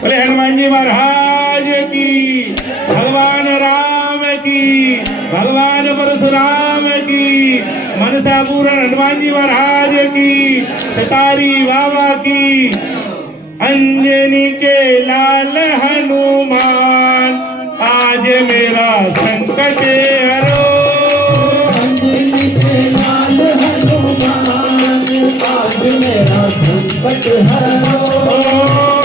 बोले हनुमान जी महाराज की, भगवान राम की, भगवान परशुराम की, मनसा पूर्ण हनुमान जी महाराज की, सितारी बाबा की, अंजनी के लाल हनुमान आज मेरा संकट हरो। अंजनी के लाल हनुमान आज मेरा संकट हरो।